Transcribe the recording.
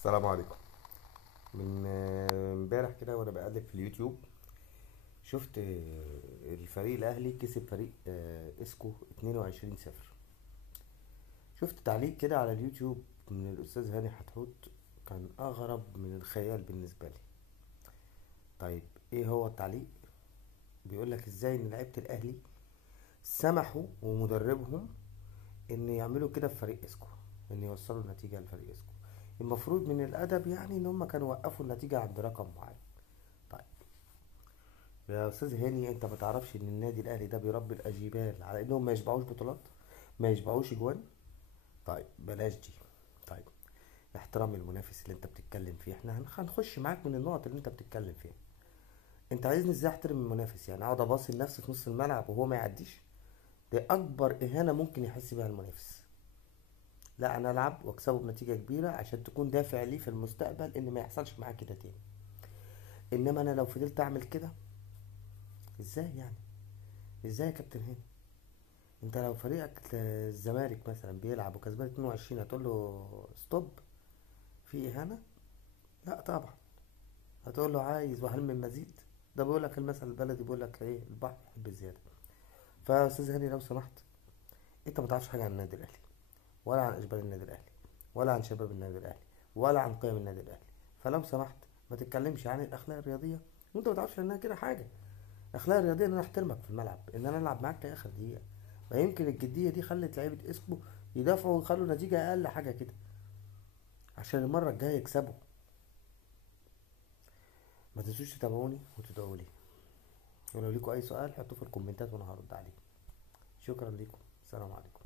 السلام عليكم. من امبارح كده وانا بقلب في اليوتيوب شفت الفريق الاهلي كسب فريق اسكو 22-0. شفت تعليق كده على اليوتيوب من الاستاذ هاني حتحوت، كان اغرب من الخيال بالنسبه لي. طيب، ايه هو التعليق؟ بيقول لك ازاي ان لعيبه الاهلي سمحوا ومدربهم ان يعملوا كده في فريق اسكو، ان يوصلوا النتيجه لفريق اسكو. المفروض من الادب يعني ان هم كانوا وقفوا النتيجه عند رقم معين. طيب يا استاذ هاني، انت ما تعرفش ان النادي الاهلي ده بيربي الاجيال على انهم ما يشبعوش بطولات، ما يشبعوش اجوان؟ طيب بلاش دي. طيب، احترام المنافس اللي انت بتتكلم فيه، احنا هنخش معاك من النقط اللي انت بتتكلم فيها. انت عايزني ازاي احترم المنافس؟ يعني اقعد اباصي لنفسي في نص الملعب وهو ما يعديش؟ دي اكبر اهانة ممكن يحس بيها المنافس. لا، انا العب واكسبه بنتيجة كبيرة عشان تكون دافع لي في المستقبل ان ما يحصلش معاك كده تاني. انما انا لو فضلت اعمل كده، ازاي يعني؟ ازاي يا كابتن هاني؟ انت لو فريقك الزمالك مثلا بيلعب وكسبان 22 هتقول له ستوب؟ في اهانه؟ لا طبعا. هتقول له عايز وهل من مزيد؟ ده بيقول لك المثل البلدي، بيقول لك ايه، البحر يحب الزياده. فيا استاذ هاني لو سمحت، انت ما تعرفش حاجه عن النادي الاهلي، ولا عن اشبال النادي الاهلي، ولا عن شباب النادي الاهلي، ولا عن قيم النادي الاهلي. فلو سمحت ما تتكلمش عن الاخلاق الرياضيه وانت ما تعرفش انها كده حاجه. الاخلاق الرياضيه ان انا احترمك في الملعب، ان انا العب معاك لاخر دقيقه. ما يمكن الجديه دي خلت لعيبه اسمه يدافعوا ويخلوا نتيجه اقل حاجه كده عشان المره الجايه يكسبوا. ما تنسوش تتابعوني وتدعوا لي، ولو ليكوا اي سؤال حطوه في الكومنتات وانا هرد عليه. شكرا لكم، السلام عليكم.